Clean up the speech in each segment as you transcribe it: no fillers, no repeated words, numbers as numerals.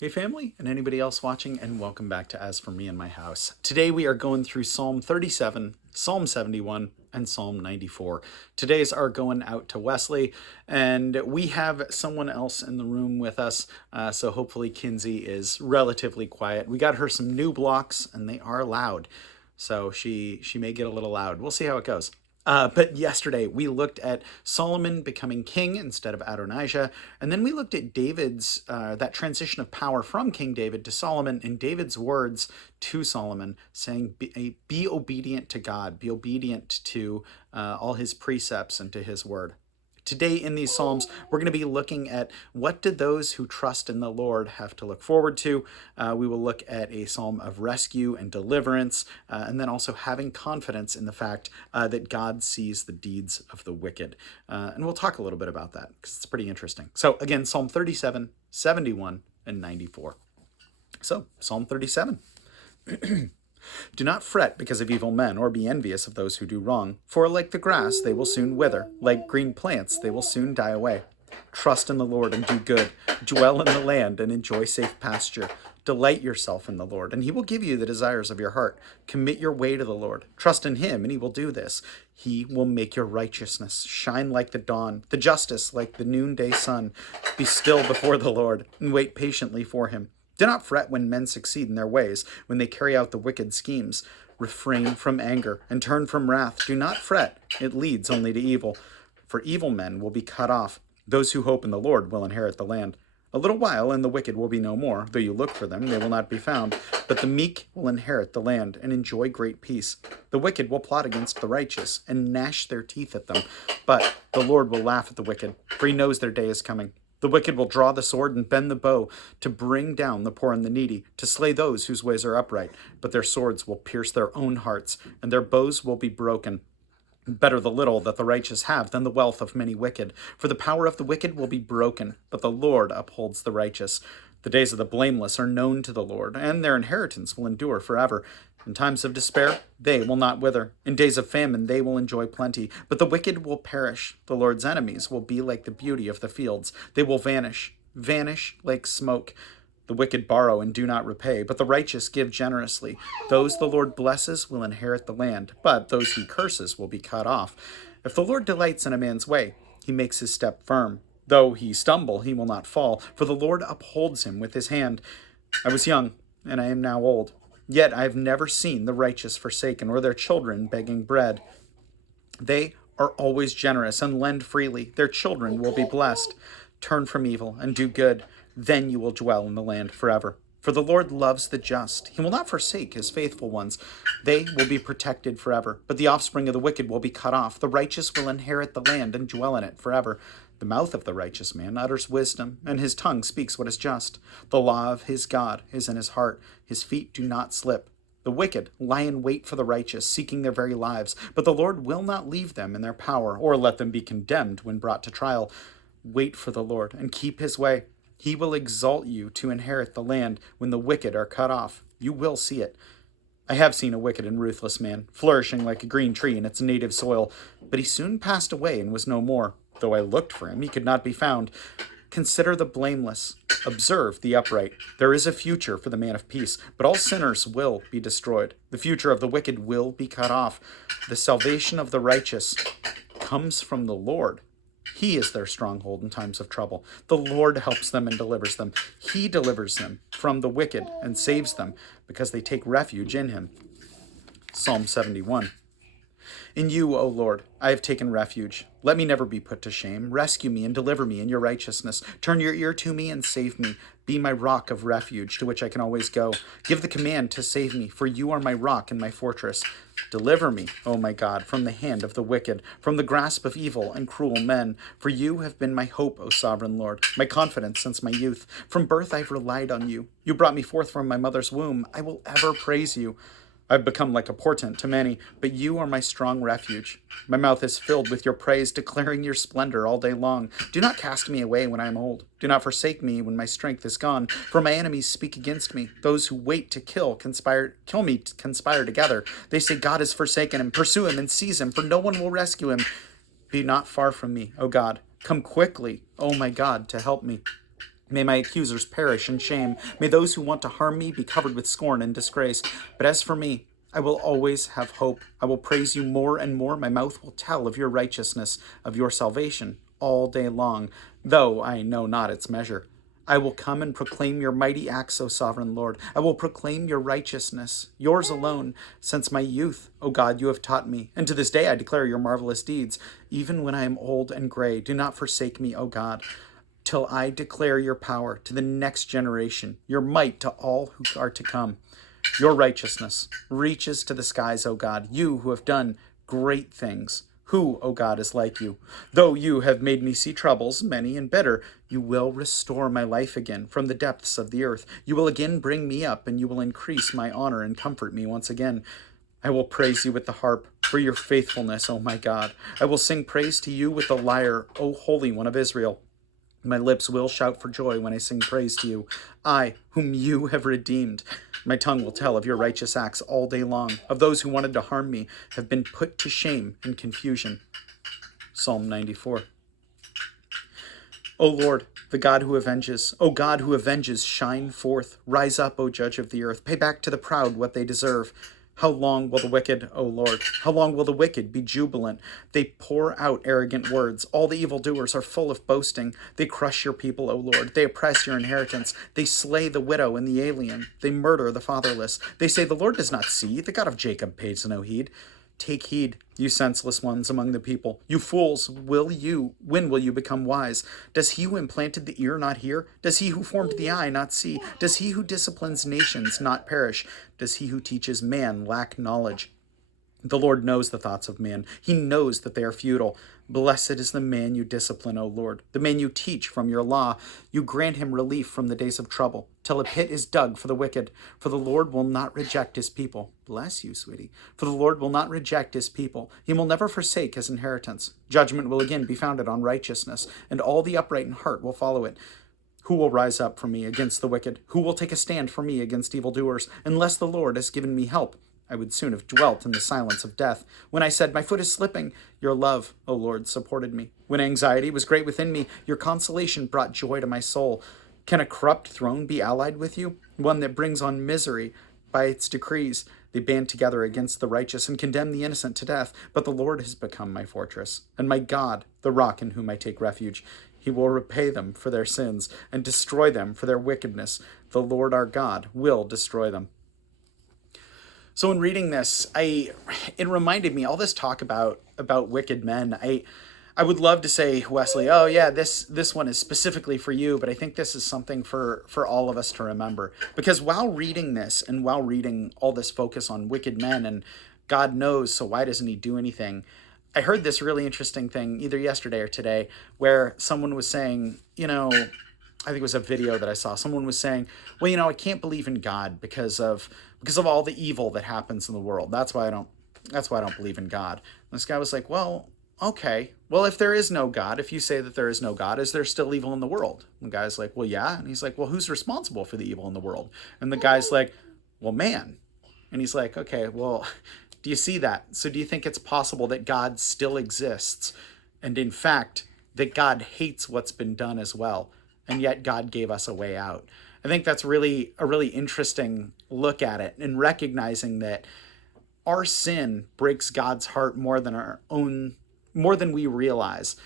Hey family, and anybody else watching, and welcome back to As For Me and My House. Today we are going through Psalm 37, Psalm 71, and Psalm 94. Today's are going out to Wesley, and we have someone else in the room with us, so hopefully Kinsey is relatively quiet. We got her some new blocks, and they are loud, so she may get a little loud. We'll see how it goes. But yesterday we looked at Solomon becoming king instead of Adonijah, and then we looked at David's that transition of power from King David to Solomon, and David's words to Solomon saying, "Be obedient to God, be obedient to all His precepts and to His word." Today in these Psalms, we're going to be looking at what do those who trust in the Lord have to look forward to. We will look at a psalm of rescue and deliverance, and then also having confidence in the fact that God sees the deeds of the wicked. And we'll talk a little bit about that because it's pretty interesting. So again, Psalm 37, 71, and 94. So Psalm 37. Do not fret because of evil men, or be envious of those who do wrong, for like the grass they will soon wither, like green plants they will soon die away. Trust in the Lord and do good, dwell in the land and enjoy safe pasture. Delight yourself in the Lord, and He will give you the desires of your heart. Commit your way to the Lord. Trust in Him, and He will do this. He will make your righteousness shine like the dawn, the justice like the noonday sun. Be still before the Lord, and wait patiently for Him. Do not fret when men succeed in their ways, when they carry out the wicked schemes. Refrain from anger and turn from wrath. Do not fret, it leads only to evil. For evil men will be cut off. Those who hope in the Lord will inherit the land. A little while, and the wicked will be no more. Though you look for them, they will not be found. But the meek will inherit the land and enjoy great peace. The wicked will plot against the righteous and gnash their teeth at them. But the Lord will laugh at the wicked, for He knows their day is coming. The wicked will draw the sword and bend the bow to bring down the poor and the needy, to slay those whose ways are upright. But their swords will pierce their own hearts, and their bows will be broken. Better the little that the righteous have than the wealth of many wicked. For the power of the wicked will be broken, but the Lord upholds the righteous. The days of the blameless are known to the Lord, and their inheritance will endure forever. In times of despair, they will not wither. In days of famine, they will enjoy plenty. But the wicked will perish. The Lord's enemies will be like the beauty of the fields. They will vanish like smoke. The wicked borrow and do not repay, but the righteous give generously. Those the Lord blesses will inherit the land, but those He curses will be cut off. If the Lord delights in a man's way, He makes his step firm. Though he stumble, he will not fall, for the Lord upholds him with His hand. I was young, and I am now old. Yet I have never seen the righteous forsaken, or their children begging bread. They are always generous and lend freely. Their children will be blessed. Turn from evil and do good. Then you will dwell in the land forever. For the Lord loves the just. He will not forsake His faithful ones. They will be protected forever. But the offspring of the wicked will be cut off. The righteous will inherit the land and dwell in it forever. The mouth of the righteous man utters wisdom, and his tongue speaks what is just. The law of his God is in his heart. His feet do not slip. The wicked lie in wait for the righteous, seeking their very lives. But the Lord will not leave them in their power, or let them be condemned when brought to trial. Wait for the Lord, and keep His way. He will exalt you to inherit the land when the wicked are cut off. You will see it. I have seen a wicked and ruthless man, flourishing like a green tree in its native soil, but he soon passed away and was no more. Though I looked for him, he could not be found. Consider the blameless. Observe the upright. There is a future for the man of peace, but all sinners will be destroyed. The future of the wicked will be cut off. The salvation of the righteous comes from the Lord. He is their stronghold in times of trouble. The Lord helps them and delivers them. He delivers them from the wicked and saves them because they take refuge in Him. Psalm 71. In You, O Lord, I have taken refuge. Let me never be put to shame. Rescue me and deliver me in Your righteousness. Turn Your ear to me and save me. Be my rock of refuge to which I can always go. Give the command to save me, for You are my rock and my fortress. Deliver me, O my God, from the hand of the wicked, from the grasp of evil and cruel men. For You have been my hope, O sovereign Lord, my confidence since my youth. From birth I've relied on You. You brought me forth from my mother's womb. I will ever praise You. I've become like a portent to many, but You are my strong refuge. My mouth is filled with Your praise, declaring Your splendor all day long. Do not cast me away when I am old. Do not forsake me when my strength is gone. For my enemies speak against me. Those who wait to kill me conspire together. They say, God has forsaken him. Pursue him and seize him, for no one will rescue him. Be not far from me, O God. Come quickly, O my God, to help me. May my accusers perish in shame. May those who want to harm me be covered with scorn and disgrace. But as for me, I will always have hope. I will praise you more and more. My mouth will tell of your righteousness, of your salvation, all day long, though I know not its measure. I will come and proclaim your mighty acts, O sovereign Lord. I will proclaim your righteousness, yours alone. Since my youth, O God, you have taught me, and to this day I declare your marvelous deeds. Even when I am old and gray, do not forsake me, O God, till I declare your power to the next generation, your might to all who are to come. Your righteousness reaches to the skies, O God, you who have done great things. Who, O God, is like you? Though you have made me see troubles, many and bitter, you will restore my life again from the depths of the earth. You will again bring me up, and you will increase my honor and comfort me once again. I will praise you with the harp for your faithfulness, O my God. I will sing praise to you with the lyre, O Holy One of Israel. My lips will shout for joy when I sing praise to you, I, whom you have redeemed. My tongue will tell of your righteous acts all day long. Of those who wanted to harm me have been put to shame and confusion. Psalm 94. O Lord, the God who avenges, O God who avenges, shine forth. Rise up, O Judge of the earth. Pay back to the proud what they deserve. How long will the wicked, O Lord, how long will the wicked be jubilant? They pour out arrogant words. All the evildoers are full of boasting. They crush your people, O Lord. They oppress your inheritance. They slay the widow and the alien. They murder the fatherless. They say, the Lord does not see. The God of Jacob pays no heed. Take heed, you senseless ones among the people. You fools, when will you become wise? Does he who implanted the ear not hear? Does he who formed the eye not see? Does he who disciplines nations not perish? Does he who teaches man lack knowledge? The Lord knows the thoughts of man. He knows that they are futile. Blessed is the man you discipline, O Lord, the man you teach from your law. You grant him relief from the days of trouble, till a pit is dug for the wicked. For the Lord will not reject his people. Bless you, sweetie. For the Lord will not reject his people. He will never forsake his inheritance. Judgment will again be founded on righteousness, and all the upright in heart will follow it. Who will rise up for me against the wicked? Who will take a stand for me against evildoers? Unless the Lord has given me help, I would soon have dwelt in the silence of death. When I said, my foot is slipping, your love, O Lord, supported me. When anxiety was great within me, your consolation brought joy to my soul. Can a corrupt throne be allied with you? One that brings on misery by its decrees. They band together against the righteous and condemn the innocent to death. But the Lord has become my fortress, and my God, the rock in whom I take refuge. He will repay them for their sins and destroy them for their wickedness. The Lord our God will destroy them. So in reading this, it reminded me all this talk about wicked men. I would love to say, Wesley, oh yeah, this one is specifically for you, but I think this is something for all of us to remember. Because while reading this and while reading all this focus on wicked men and God knows, so why doesn't he do anything? I heard this really interesting thing either yesterday or today where someone was saying, I think it was a video that I saw. Someone was saying, well, I can't believe in God because of all the evil that happens in the world. That's why I don't believe in God. And this guy was like, well, okay. Well, if there is no God, if you say that there is no God, is there still evil in the world? And the guy's like, well, yeah. And he's like, well, who's responsible for the evil in the world? And the guy's like, well, man. And he's like, okay, well, do you see that? So do you think it's possible that God still exists? And in fact, that God hates what's been done as well. And yet God gave us a way out. I think that's really a really interesting look at it, and recognizing that our sin breaks God's heart more than we realize.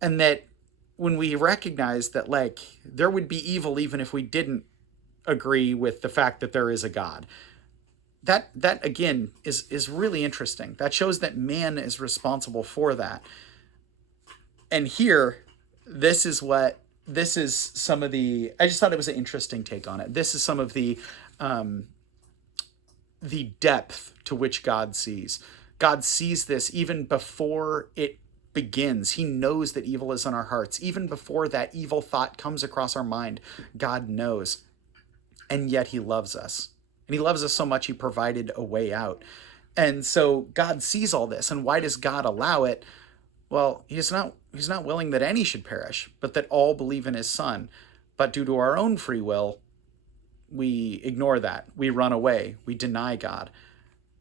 And that when we recognize that there would be evil even if we didn't agree with the fact that there is a God, that again is really interesting. That shows that man is responsible for that. And here, this is some of the, I just thought it was an interesting take on it. This is some of the depth to which God sees. God sees this even before it begins. He knows that evil is in our hearts. Even before that evil thought comes across our mind, God knows. And yet he loves us. And he loves us so much, he provided a way out. And so God sees all this. And why does God allow it? Well, he's not willing that any should perish, but that all believe in his Son. But due to our own free will, we ignore that. We run away. We deny God.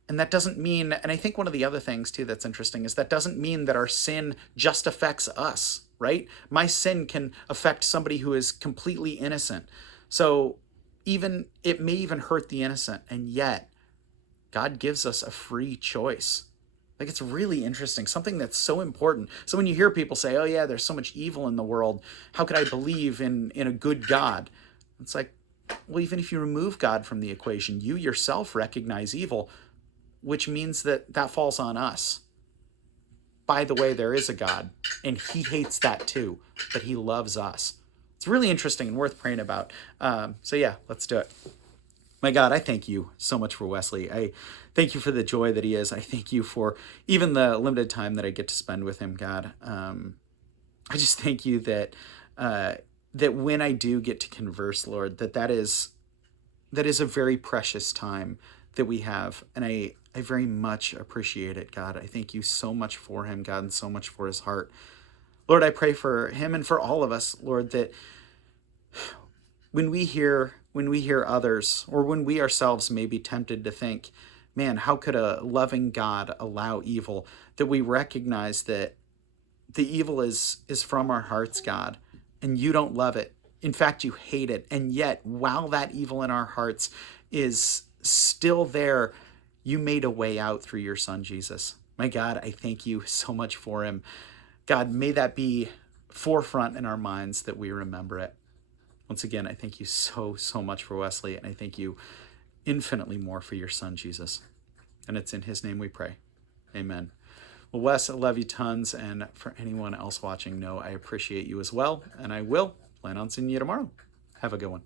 And that doesn't mean, and I think one of the other things too that's interesting is that doesn't mean that our sin just affects us. right? My sin can affect somebody who is completely innocent. So even it may even hurt the innocent, and yet God gives us a free choice. Like, it's really interesting, something that's so important. So when you hear people say, oh yeah, there's so much evil in the world, how could I believe in a good God? It's like, well, even if you remove God from the equation, you yourself recognize evil, which means that that falls on us. By the way, there is a God, and he hates that too, but he loves us. It's really interesting and worth praying about. So yeah, let's do it. My God, I thank you so much for Westley. I thank you for the joy that he is. I thank you for even the limited time that I get to spend with him, God. I just thank you that that when I do get to converse, Lord, that is a very precious time that we have, and I very much appreciate it, God. I thank you so much for him, God, and so much for his heart. Lord, I pray for him and for all of us, Lord, that when we hear others, or when we ourselves may be tempted to think, man, how could a loving God allow evil, that we recognize that the evil is from our hearts, God, and you don't love it. In fact, you hate it. And yet, while that evil in our hearts is still there, you made a way out through your son, Jesus. My God, I thank you so much for him. God, may that be forefront in our minds, that we remember it. Once again, I thank you so much for Westley, and I thank you infinitely more for your son, Jesus. And it's in his name we pray. Amen. Well, Wes, I love you tons, and for anyone else watching, know I appreciate you as well, and I will plan on seeing you tomorrow. Have a good one.